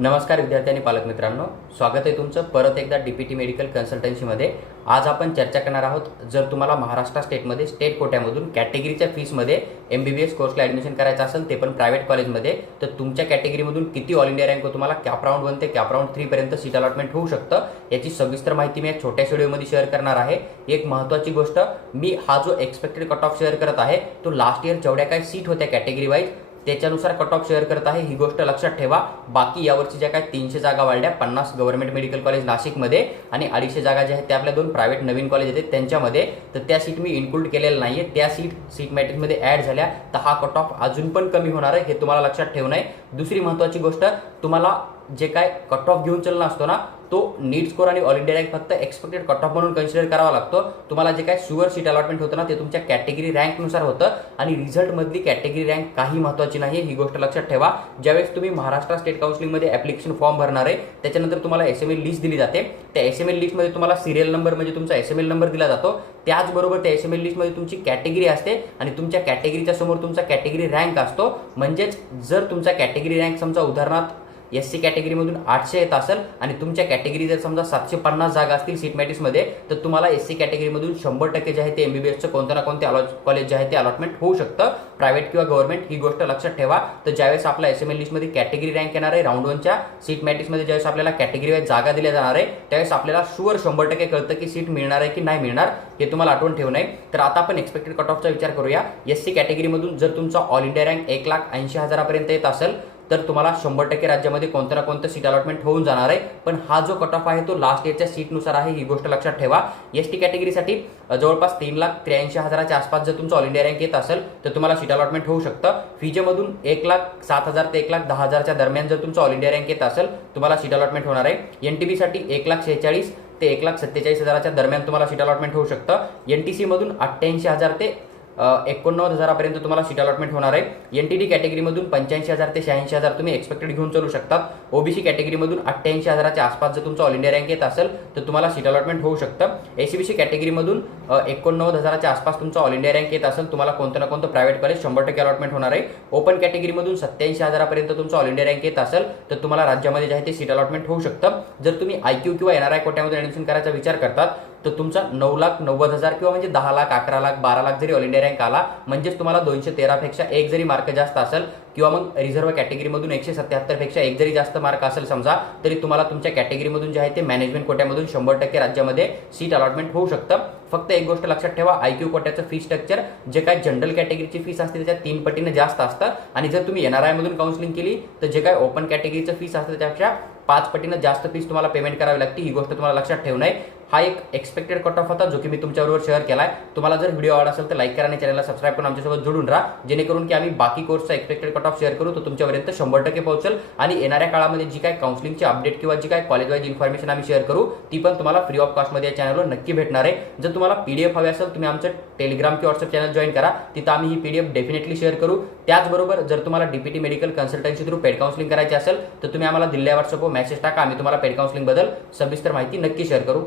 नमस्कार विद्यार्थी आणि पालक मित्रांनो, स्वागत आहे तुमचं परत एकदा डीपीटी मेडिकल कन्सल्टन्सीमध्ये। आज आपण चर्चा करणार आहोत, जर तुम्हाला महाराष्ट्र स्टेटमध्ये स्टेट कोट्यामधून कॅटेगरीच्या फीसमध्ये MBBS कोर्सला ॲडमिशन करायचं असेल, ते पण प्रायव्हेट कॉलेजमध्ये, तर तुमच्या कॅटेगरीमधून किती ऑल इंडिया रँक तुम्हाला कॅप राऊंड 1 ते कॅप राऊंड 3 पर्यंत सीट अलॉटमेंट होऊ शकतं, याची सविस्तर माहिती मी या छोट्याशा व्हिडिओमध्ये शेअर करणार आहे। एक महत्त्वाची गोष्ट, मी हा जो एक्सपेक्टेड कट ऑफ शेअर करत आहे तो लास्ट इयर जेवढ्या काय सीट होत्या कॅटेगरी वाईज त्याच्यानुसार कट ऑफ शेअर करत आहे, ही गोष्ट लक्षात ठेवा। बाकी यावर्षी ज्या काय 300 जागा वाढल्या, 50 गव्हर्नमेंट मेडिकल कॉलेज नाशिकमध्ये आणि 250 जागा ज्या आहेत त्या आपल्या 2 प्रायव्हेट नवीन कॉलेज आहेत त्यांच्यामध्ये, तर त्या सीट मी इन्क्लूड केलेल्या नाहीये। त्या सीट मॅट्रिक्समध्ये ॲड झाल्या तर हा कट ऑफ अजून पण कमी होणार आहे, हे तुम्हाला लक्षात ठेवणं आहे। दुसरी महत्त्वाची गोष्ट, तुम्हाला जे काय कट ऑफ घेऊन चालणं असतो ना, तो नीट स्कोर आणि ऑल इंडिया रँक फक्त एक्सपेक्टेड कट ऑफ म्हणून कन्सिडर करावा लागतो। तुम्हाला जे काय शुअर सीट अलॉटमेंट होतं ना, ते तुमच्या कॅटेगरी रँकनुसार होतं आणि रिझल्टमधली कॅटेगरी रँक काही महत्त्वाची नाही, ही गोष्ट लक्षात ठेवा। ज्यावेळेस तुम्ही महाराष्ट्र स्टेट काउन्सिलिंगमध्ये ॲप्लिकेशन फॉर्म भरणार आहे, त्याच्यानंतर तुम्हाला SML लिस्ट दिली जाते। त्या SML लिस्टमध्ये तुम्हाला सिरियल नंबर म्हणजे तुमचा SML नंबर दिला जातो। त्याचबरोबर त्या SML लिस्टमध्ये तुमची कॅटेगरी असते आणि तुमच्या कॅटेगरीच्या समोर तुमचा कॅटेगरी रँक असतो। म्हणजेच जर तुमचा कॅटेगरी रँक समजा उदाहरणार्थ SC कॅटेगरीमधून 800 येत असेल आणि तुमच्या कॅटेगरी जर समजा 750 जागा असतील सीट मॅट्रिक्समध्ये, तर तुम्हाला SC कॅटेगरीमधून 100% जे आहे ते MBBSचं कोणत्या ना कोणत्या कॉलेज जे आहे ते अलॉटमेंट होऊ शकतं, प्रायव्हेट किंवा गव्हर्नमेंट, ही गोष्ट लक्षात ठेवा। तर ज्यावेळेस आपला SML लिस्टमध्ये कॅटेगरी रँक येणार आहे राऊंड 1च्या सीट मॅट्रिक्समध्ये, ज्यावेळेस आपल्याला कॅटेगरी वाईज जागा दिल्या जाणार आहे, त्यावेळेस आपल्याला शुअर 100% कळतं की सीट मिळणार आहे की नाही मिळणार, हे तुम्हाला आठवण ठेवणं आहे। तर आता आपण एक्सपेक्टेड कट ऑफचा विचार करूया। SC कॅटेगरीमधून जर तुमचा ऑल इंडिया रँक 1,80,000 पर्यंत येत असेल, तर तुम्हाला 100% राज्यामध्ये कोणतं ना कोणतं सीट अलॉटमेंट होऊन जाणार आहे। पण हा जो कट ऑफ आहे तो लास्ट इयरच्या सीटनुसार आहे, ही गोष्ट लक्षात ठेवा। ST कॅटेगरीसाठी जवळपास 3,83,000च्या आसपास जर तुमचं ऑल इंडिया रँक येत असेल, तर तुम्हाला सीट अलॉटमेंट होऊ शकतं। फीजेमधून 1,07,000 ते 1,10,000च्या दरम्यान जर तुमचं ऑल इंडिया रँक येत असेल, तुम्हाला सीट अलॉटमेंट होणार आहे। NTB साठी 1,46,000 ते 1,47,000च्या दरम्यान तुम्हाला सीट अलॉटमेंट होऊ शकतं। NTC मधून 88,000 ते 89,000 पर्यंत तुम्हाला सीट अलॉटमेंट होणार आहे। NTD कॅटेगरीमधून 85,000 ते 86,000 तुम्ही एक्सपेक्टेड घेऊन चालू शकतात। OBC कॅटेगरीमधून 88,000च्या आसपास जर तुमचा ऑल इंडिया रँक येत असेल, तर तुम्हाला सीट अलॉटमेंट होऊ शकतं। ACBC कॅटेगरीमधून 89,000च्या आसपास तुमचा ऑल इंडिया रँक येत असेल, तुम्हाला कोणतं ना कोणतं प्रायव्हेट कॉलेज 100% अलॉटमेंट होणार आहे। ओपन कॅटेगरीमधून 87,000 पर्यंत तुमचं ऑल इंडिया रँक येत असेल, तर तुम्हाला राज्यामध्ये जे आहे ते सीट अलॉटमेंट होऊ शकतं। जर तुम्ही IQ किंवा NRI कोट्यामध्ये ॲडमिशन करायचा विचार करतात, तर तुमचा 9,90,000 किंवा म्हणजे 10 लाख 11 लाख 12 लाख जरी ऑल इंडिया रँक आला, म्हणजेच तुम्हाला 213 पेक्षा एक जरी मार्क जास्त असेल किंवा मग रिझर्व्ह कॅटेगरीमधून 177 पेक्षा एक जरी जास्त मार्क असेल समजा, तरी तुम्हाला तुमच्या कॅटेगरीमधून जे आहे ते मॅनेजमेंट कोट्यामधून 100% राज्यामध्ये सीट अलॉटमेंट होऊ शकतं। फक्त एक गोष्ट लक्षात ठेवा, IQ कोट्याचं फी स्ट्रक्चर जे काय जनरल कॅटेगरीची फीस असते त्याच्या 3 पटीने जास्त असतं आणि जर तुम्ही NRI मधून काउन्सिलिंग केली तर जे काय ओपन कॅटेगरीचं फीस असतं त्यापेक्षा 5 पटीने जास्त फीस तुम्हाला पेमेंट करावी लागते, ही गोष्ट तुम्हाला लक्षात ठेवणं आहे। हा एक एक्सपेक्टेड कट ऑफ होता जो की मी तुमच्याबरोबर शेअर केलाय। तुम्हाला जर व्हिडिओ आवडला असेल तर लाईक करा आणि चॅनलला सबस्क्राईब करून आमच्यासोबत जोडून राहा, जेणेकरून की आम्ही बाकी कोर्सचा एक्सपेक्टेड कट ऑफ शेअर करू तो तुमच्यापर्यंत 100% पोहोचेल आणि येणाऱ्या काळामध्ये जी काय काउन्सिलिंगची अपडेट किंवा जी काय कॉलेज वाईज इन्फॉर्मेशन आम्ही शेअर करू, ती पण तुम्हाला फ्री ऑफ कॉस्टमध्ये या चॅनलवर नक्की भेटणार आहे। जर तुम्हाला PDF हवी असेल, तुम्ही आमचं टेलिग्राम किंवा व्हॉट्सअप चॅनल जॉईन करा, तिथं आम्ही ही PDF डेफिनेटली शेअर करू। त्याचबरोबर जर तुम्हाला DPT medical consultancy through paid counselling करायची असेल, तर तुम्ही आम्हाला दिलेल्या व्हॉट्सअपवर मेसेज टाका, आम्ही तुम्हाला पेड काउन्सिलिंग बद्दल सविस्तर माहिती नक्की शेअर करू।